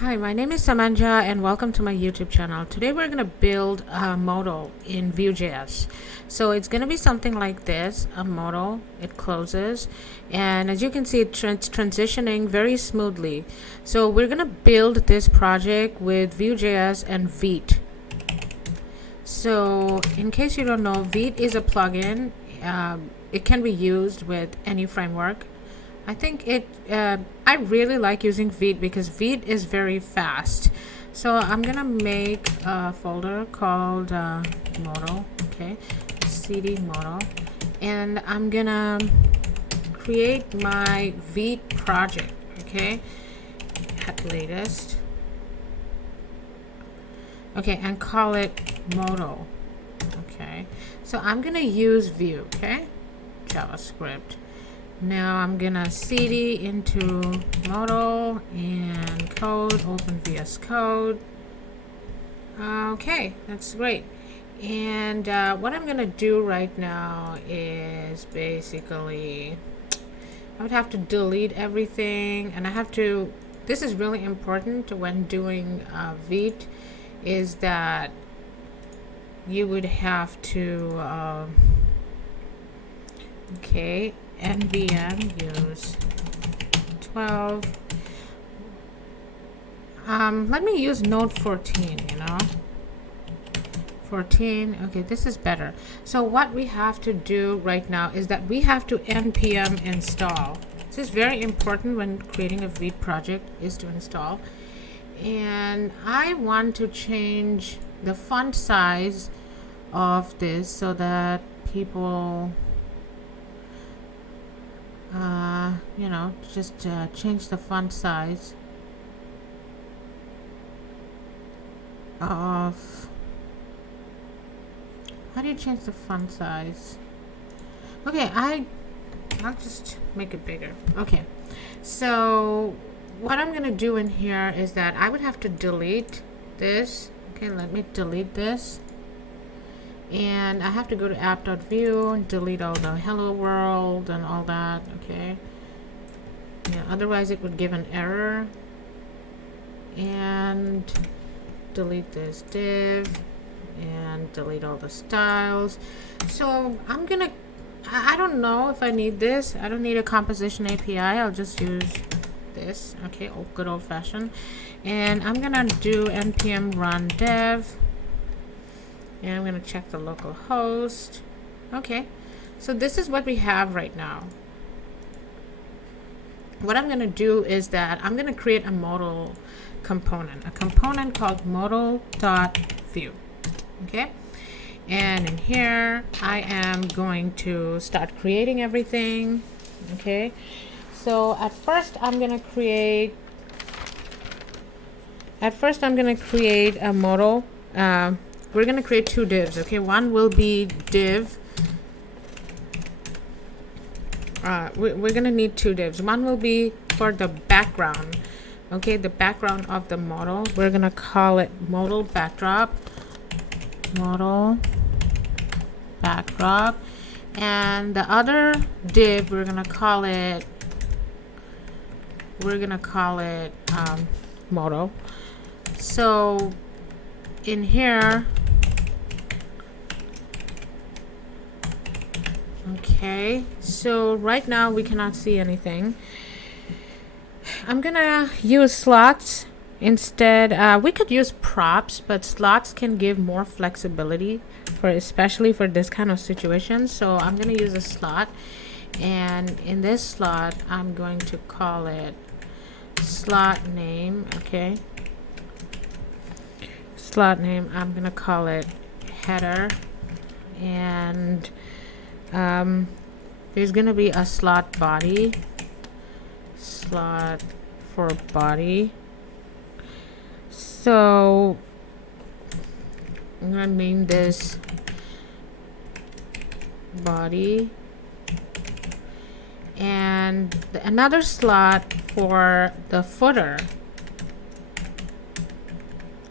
Hi, my name is Samanja and welcome to my YouTube channel. Today we're going to build a modal in Vue JS. So it's going to be something like this, a modal. It closes and as you can see it's transitioning very smoothly. So we're going to build this project with Vue JS and Vite. So in case you don't know, Vite is a plugin. It can be used with any framework. I think I really like using Vite because Vite is very fast. So I'm gonna make a folder called Modal, okay, cd Modal, and I'm gonna create my Vite project, okay, at latest, okay, and call it Modal, okay. So I'm gonna use Vue, okay, JavaScript. Now I'm gonna cd into Modal and code, open VS Code. Okay, that's great. And what I'm gonna do right now is basically I would have to delete everything, and I have to, this is really important when doing Vite, is that you would have to okay, nvm use 12. Let me use node 14, 14. Okay, this is better. So what we have to do right now is that we have to npm install. This is very important when creating a Vite project, is to install. And I want to change the font size of this so that people just change the font size of, how do you change the font size? Okay, I'll just make it bigger. Okay, so what I'm gonna do in here is that I would have to delete this. Okay, let me delete this. And I have to go to app.vue and delete all the hello world and all that. Okay, yeah, otherwise it would give an error. And delete this div and delete all the styles. So I'm gonna, I don't know if I need this. I don't need a composition API. I'll just use this. Okay, good old fashioned. And I'm gonna do npm run dev. And I'm going to check the local host. Okay, so this is what we have right now. What I'm going to do is that I'm going to create a modal component, a component called modal.view. Okay, and in here I am going to start creating everything. Okay, so at first I'm going to create a modal. We're going to create two divs. Okay, one will be div. We're going to need two divs. One will be for the background. Okay, the background of the model. We're going to call it modal backdrop. Modal backdrop. And the other div, we're going to call it modal. So in here, okay, so right now we cannot see anything. I'm gonna use slots instead. We could use props, but slots can give more flexibility, especially for this kind of situation. So I'm gonna use a slot, and in this slot I'm going to call it slot name. Okay, slot name, I'm gonna call it header, and there's gonna be a slot body, slot for body. So I'm gonna name this body, and another slot for the footer.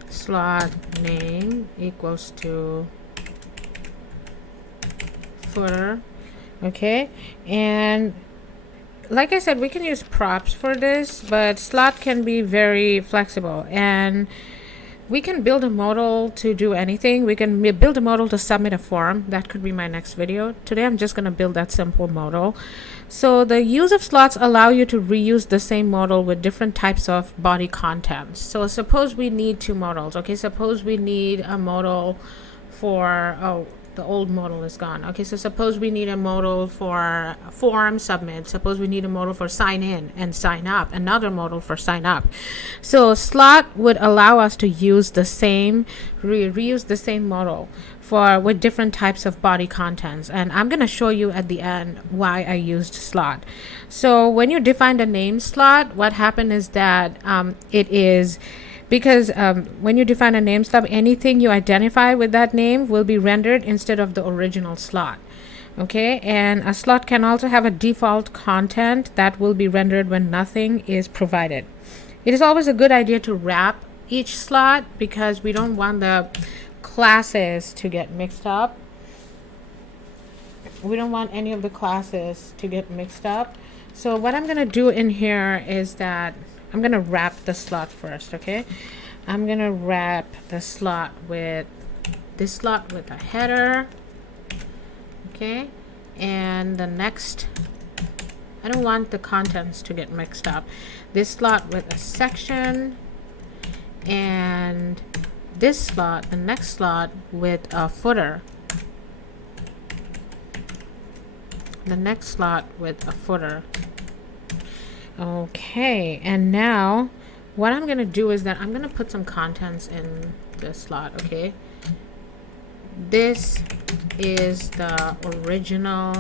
Slot name equals to footer. Okay, and like I said, we can use props for this, but slot can be very flexible, and we can build a modal to do anything. We can build a modal to submit a form. That could be my next video. Today I'm just going to build that simple modal. So the use of slots allow you to reuse the same modal with different types of body contents. So suppose we need two modals. Okay, suppose we need a modal for, oh, the old modal is gone. Okay, so suppose we need a modal for form submit. Suppose we need a modal for sign in and sign up. Another modal for sign up. So slot would allow us to use the same, reuse the same modal for with different types of body contents, and I'm going to show you at the end why I used slot. So when you define the name slot, what happened is that it is because when you define a name slot, anything you identify with that name will be rendered instead of the original slot. Okay, and a slot can also have a default content that will be rendered when nothing is provided. It is always a good idea to wrap each slot because we don't want the classes to get mixed up. We don't want any of the classes to get mixed up. So what I'm going to do in here is that I'm going to wrap the slot first. Okay, I'm going to wrap the slot with this slot with a header. Okay, and the next, I don't want the contents to get mixed up. This slot with a section, and this slot, the next slot with a footer. The next slot with a footer. Okay, and now what I'm going to do is that I'm going to put some contents in the slot. Okay, this is the original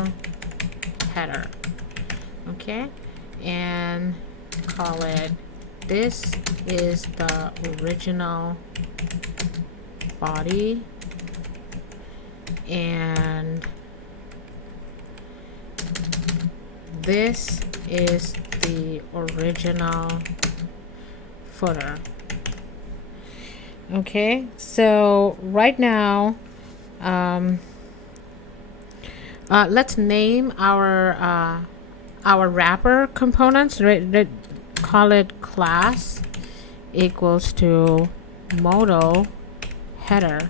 header. Okay, and call it, this is the original body, and this is the original footer. Okay, so right now let's name our wrapper components. Call it class equals to modal header,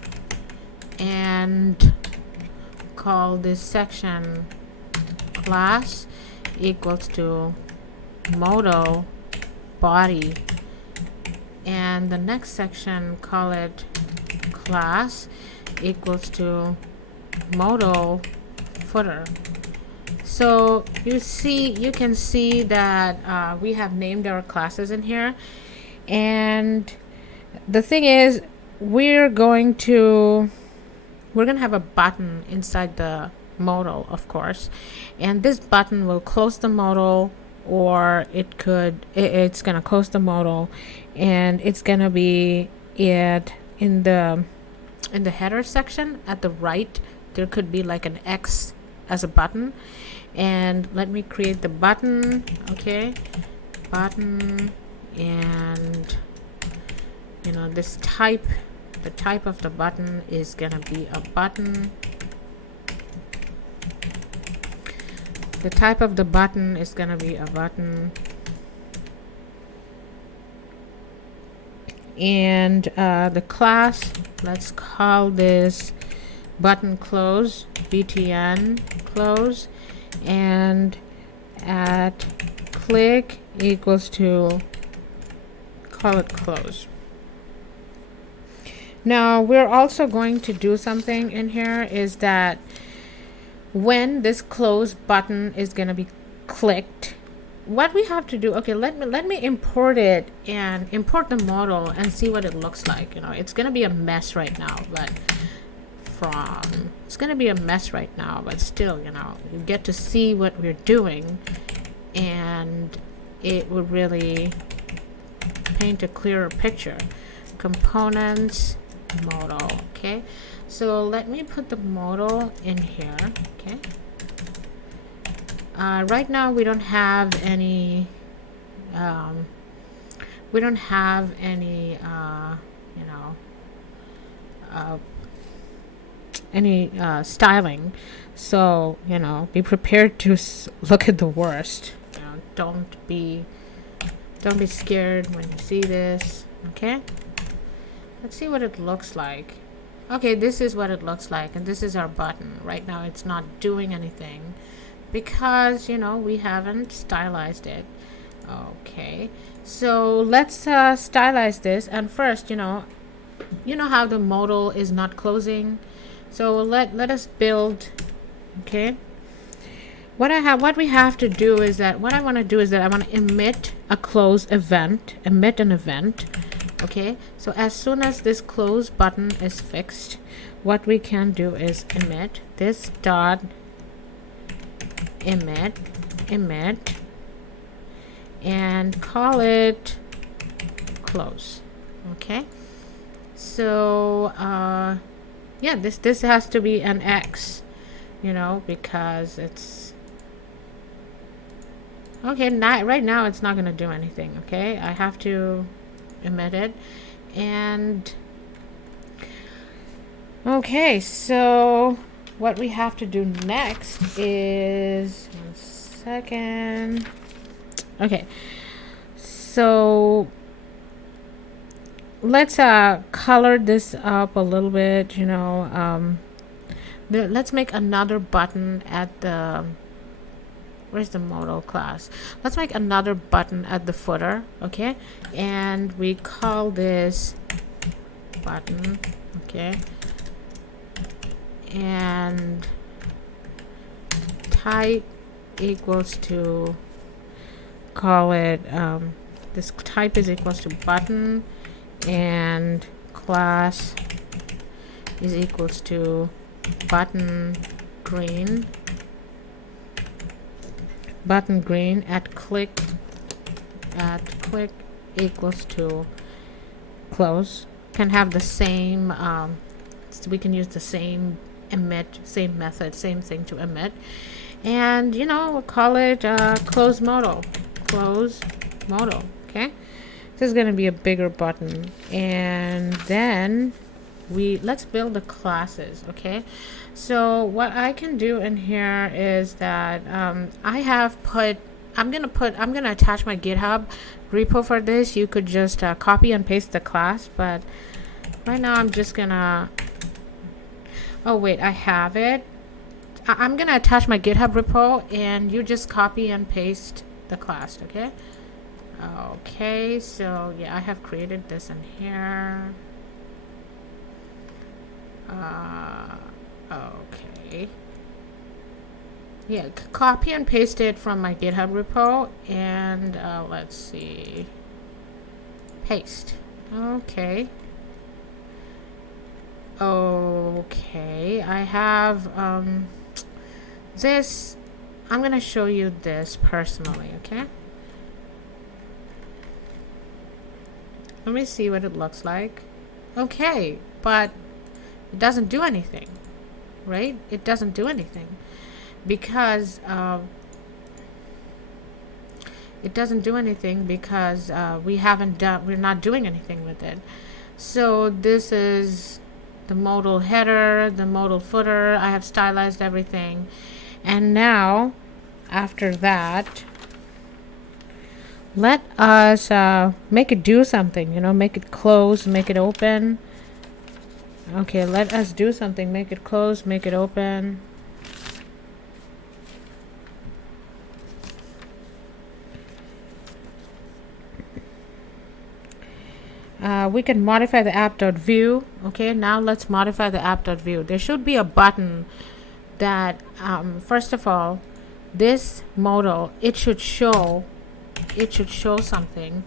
and call this section class equals to modal body, and the next section call it class equals to modal footer. So you can see that we have named our classes in here, and the thing is we're going to have a button inside the modal, of course, and this button will close the modal, or it's gonna close the modal, and it's gonna be in the header section at the right. There could be like an X as a button, and let me create the button. Okay, button, and this type, the type of the button is gonna be a button. The type of the button is gonna be a button, and the class, let's call this button close, btn close, and at click equals to, call it close. Now we're also going to do something in here, is that when this close button is going to be clicked, what we have to do, okay, let me import it and import the modal and see what it looks like. It's going to be a mess right now, but it's going to be a mess right now, but still, you get to see what we're doing, and it would really paint a clearer picture. Components, modal. Okay, so let me put the modal in here. Okay, right now we don't have any styling, so be prepared to look at the worst. don't be scared when you see this. Okay, let's see what it looks like. Okay, this is what it looks like, and this is our button. Right now it's not doing anything because, you know, we haven't stylized it. Okay, so let's stylize this. And first, you know how the modal is not closing, so let us build. Okay, what we have to do is that what I want to do is that I want to emit a close event, emit an event. Okay, so as soon as this close button is fixed, what we can do is emit this dot emit and call it close. Okay, so yeah, this has to be an X, you know, because it's okay. Right now it's not going to do anything. Okay, I have to emit it. And okay, so what we have to do next is 1 second. Okay, so let's color this up a little bit, you know. Let's make another button at the, where's the modal class? Let's make another button at the footer. Okay, and we call this button. Okay, and type equals to, call it this type is equals to button, and class is equals to button green at click equals to close. Can have the same so we can use the same emit, same method, same thing to emit, and, you know, we'll call it close modal. Okay, this is going to be a bigger button. And then let's build the classes. Okay, so what I can do in here is that I'm gonna attach my GitHub repo for this. You could just copy and paste the class, but right now I'm just gonna, oh wait, I have it. I'm gonna attach my GitHub repo, and you just copy and paste the class. Okay, so yeah, I have created this in here. Okay, yeah, copy and paste it from my GitHub repo, and let's see, paste. Okay, I have this. I'm gonna show you this personally. Okay, let me see what it looks like. Okay, but it doesn't do anything, right? It doesn't do anything because we're not doing anything with it. So this is the modal header, the modal footer. I have stylized everything, and now after that, let us make it do something, you know, make it close, make it open. Okay, let us do something, make it close, make it open. We can modify the app.view. Okay, now let's modify the app.view. There should be a button that first of all, this modal, it should show something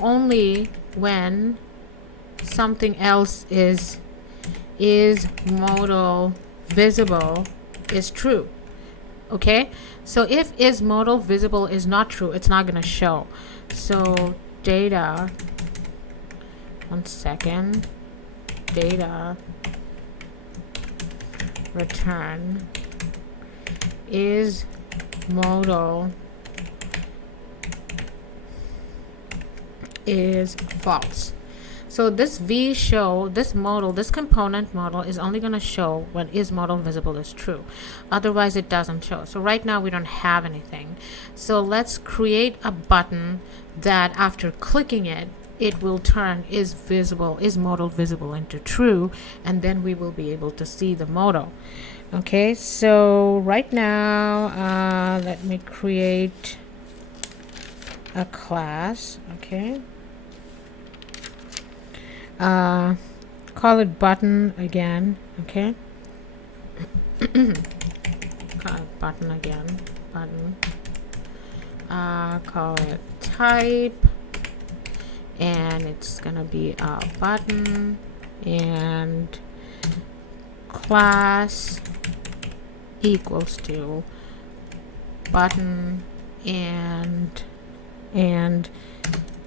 only when something else is modal visible is true. Okay, so if is modal visible is not true, it's not going to show. So data, 1 second, data return is modal is false. So this v show, this modal, this component modal is only going to show when is modal visible is true. Otherwise it doesn't show. So right now we don't have anything. So let's create a button that after clicking it, it will turn is modal visible into true, and then we will be able to see the modal. Okay, so right now let me create a class. Okay, call it button again. Okay, call it button again. Button. Call it type, and it's gonna be a button, and class equals to button, and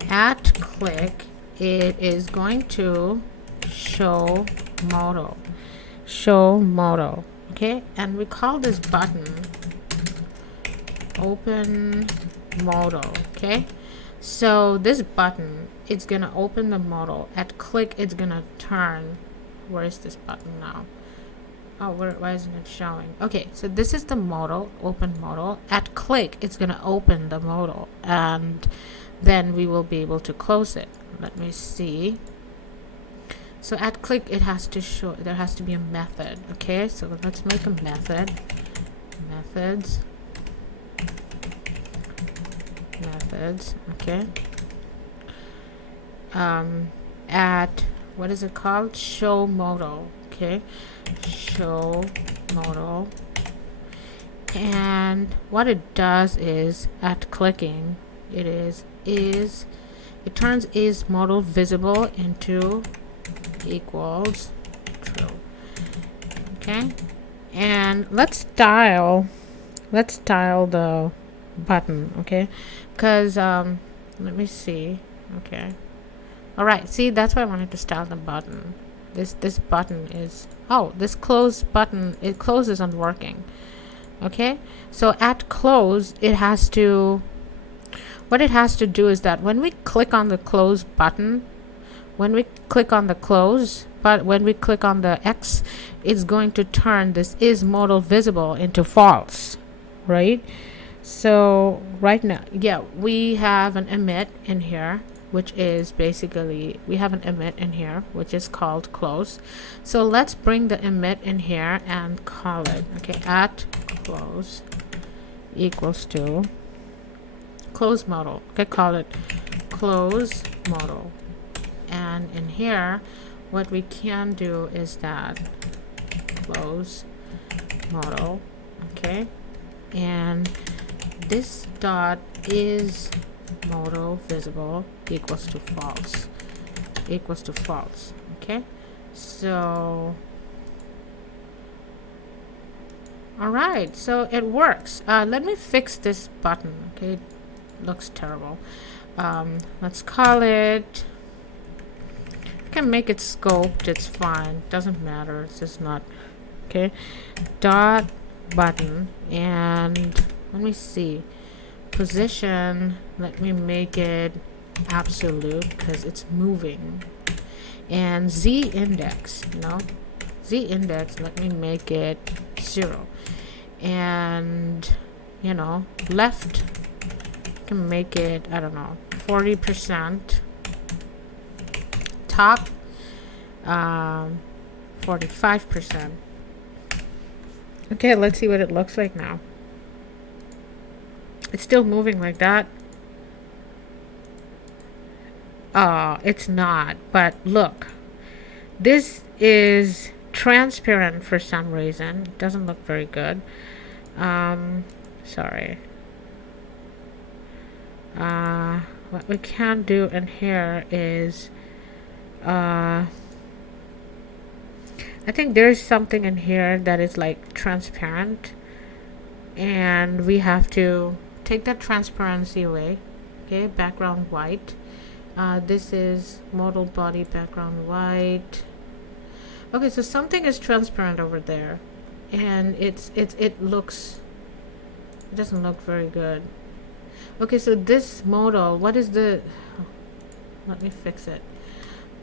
at click it is going to show modal. Okay, and we call this button open modal. Okay, so this button, it's gonna open the modal. At click it's gonna turn. Where is this button now? Oh, why isn't it showing? Okay, so this is the modal, open modal. At click it's gonna open the modal, and then we will be able to close it. Let me see. So at click it has to show, there has to be a method. Okay, so let's make a method. Methods. Okay, at what is it called? Show modal. Okay, show modal, and what it does is at clicking it turns is modal visible into equals true. Okay, and let's style the button. Okay, because let me see. Okay, all right, see, that's why I wanted to style the button. This button is, oh, this close button, it closes on working. Okay, so at close it has to, what it has to do is that when we click on the close button, when we click on the close, but when we click on the X, it's going to turn this is modal visible into false, right? So right now, yeah, we have an emit in here, which is basically, we have an emit in here which is called close. So let's bring the emit in here and call it, okay, at close equals to close modal. Okay, call it close modal. And in here what we can do is that close modal. Okay, and this dot is modal visible equals to false. Okay, so all right, so it works. Let me fix this button. Okay, it looks terrible. Let's call it, I can make it scoped, it's fine, doesn't matter, it's just not. Okay, dot button, and let me see, position, let me make it absolute because it's moving, and z index, let me make it 0, and left, I can make it, I don't know, 40%, top 45%. Okay, let's see what it looks like now. It's still moving like that. It's not, but look, this is transparent for some reason. It doesn't look very good. Sorry. What we can do in here is I think there's something in here that is like transparent, and we have to take that transparency away. Okay, background white. This is modal body background white. Okay, so something is transparent over there, and it doesn't look very good. Okay, so this modal, what is the, let me fix it.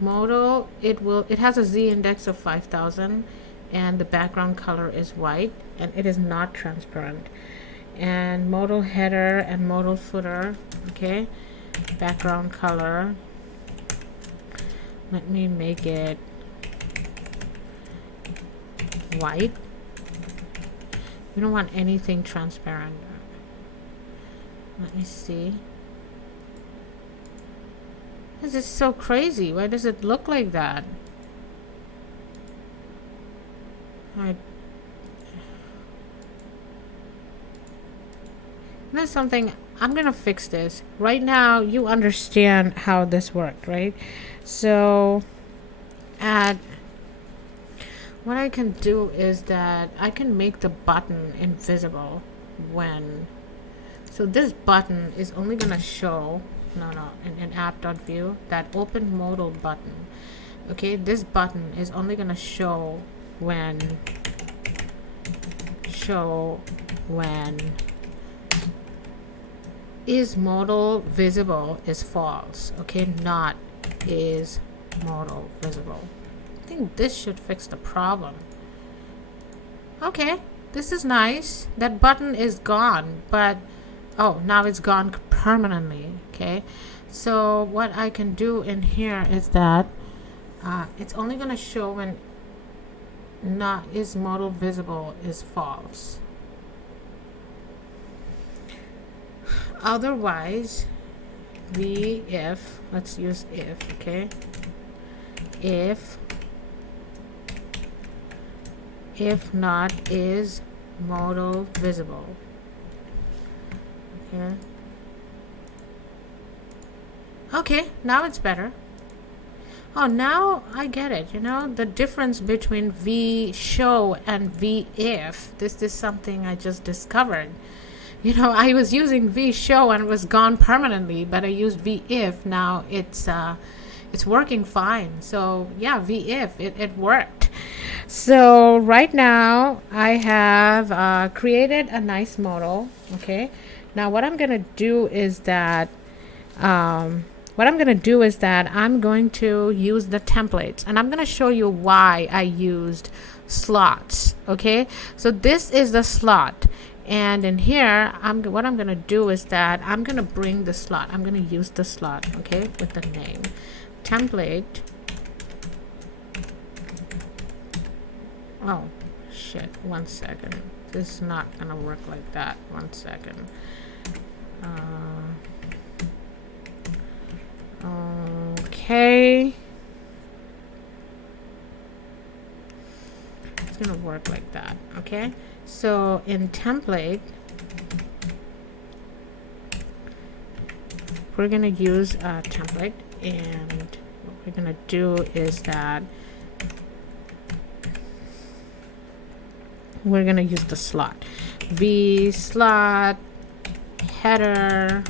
Modal, it has a Z index of 5000 and the background color is white and it is not transparent. And modal header and modal footer, okay, background color, let me make it white. We don't want anything transparent. Let me see. This is so crazy. Why does it look like that? That's something I'm gonna fix this right now. You understand how this worked, right? So what I can do is that I can make the button invisible when, so this button is only gonna show in app.view, that open modal button, okay, this button is only gonna show when is modal visible is false, okay, not is modal visible. I think this should fix the problem. Okay, this is nice. That button is gone, but oh, now it's gone permanently. Okay, so what I can do in here is that it's only going to show when not is modal visible is false. Otherwise, if, let's use if, okay, if not is modal visible, okay, now it's better. Oh, now I get it. You know, the difference between v show and v if, this is something I just discovered. You know, I was using v show and it was gone permanently, but I used v if. Now it's working fine. So yeah, v if, it worked. So right now I have created a nice modal. Okay, now what I'm gonna do is that I'm going to use the templates, and I'm going to show you why I used slots. Okay, so this is the slot, and in here what I'm going to do is that I'm going to bring the slot. I'm going to use the slot, okay, with the name template. Oh shit, 1 second, this is not going to work like that. 1 second. Okay, it's gonna work like that. Okay, so in template we're gonna use a template, and what we're gonna do is that we're gonna use the slot, v slot header.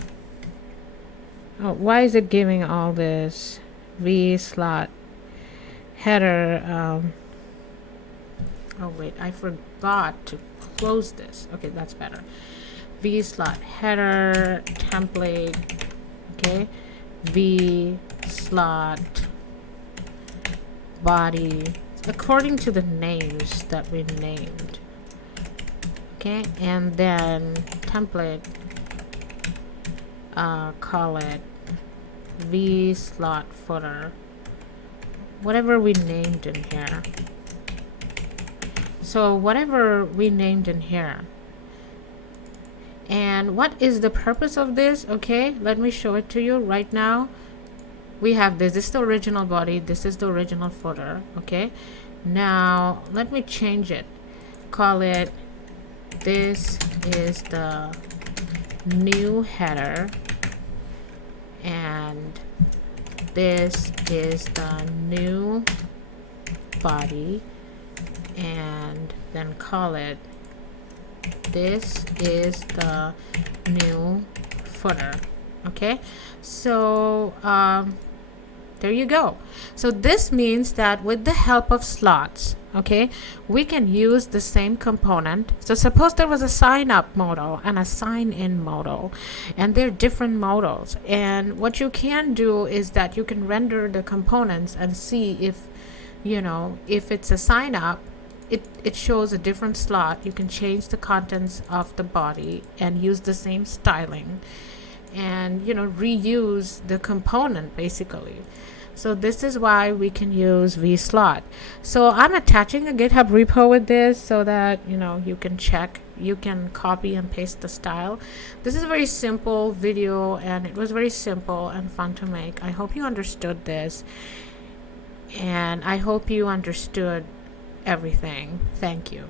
Oh, why is it giving all this? V slot header. Oh wait, I forgot to close this. Okay, that's better. V slot header template. Okay, V slot body, according to the names that we named. Okay, and then template. Call it v slot footer, whatever we named in here. So whatever we named in here. And what is the purpose of this? Okay, let me show it to you right now. We have this is the original body, this is the original footer. Okay, now let me change it, call it this is the new header, and this is the new body, and then call it this is the new footer. Okay, so There you go. So this means that with the help of slots, okay, we can use the same component. So suppose there was a sign up modal and a sign in modal, and they're different modals. And what you can do is that you can render the components and see if, if it's a sign up, it shows a different slot. You can change the contents of the body and use the same styling and reuse the component basically. So this is why we can use vslot. So I'm attaching a GitHub repo with this so that you can check, you can copy and paste the style. This is a very simple video and it was very simple and fun to make. I hope you understood this and I hope you understood everything. Thank you.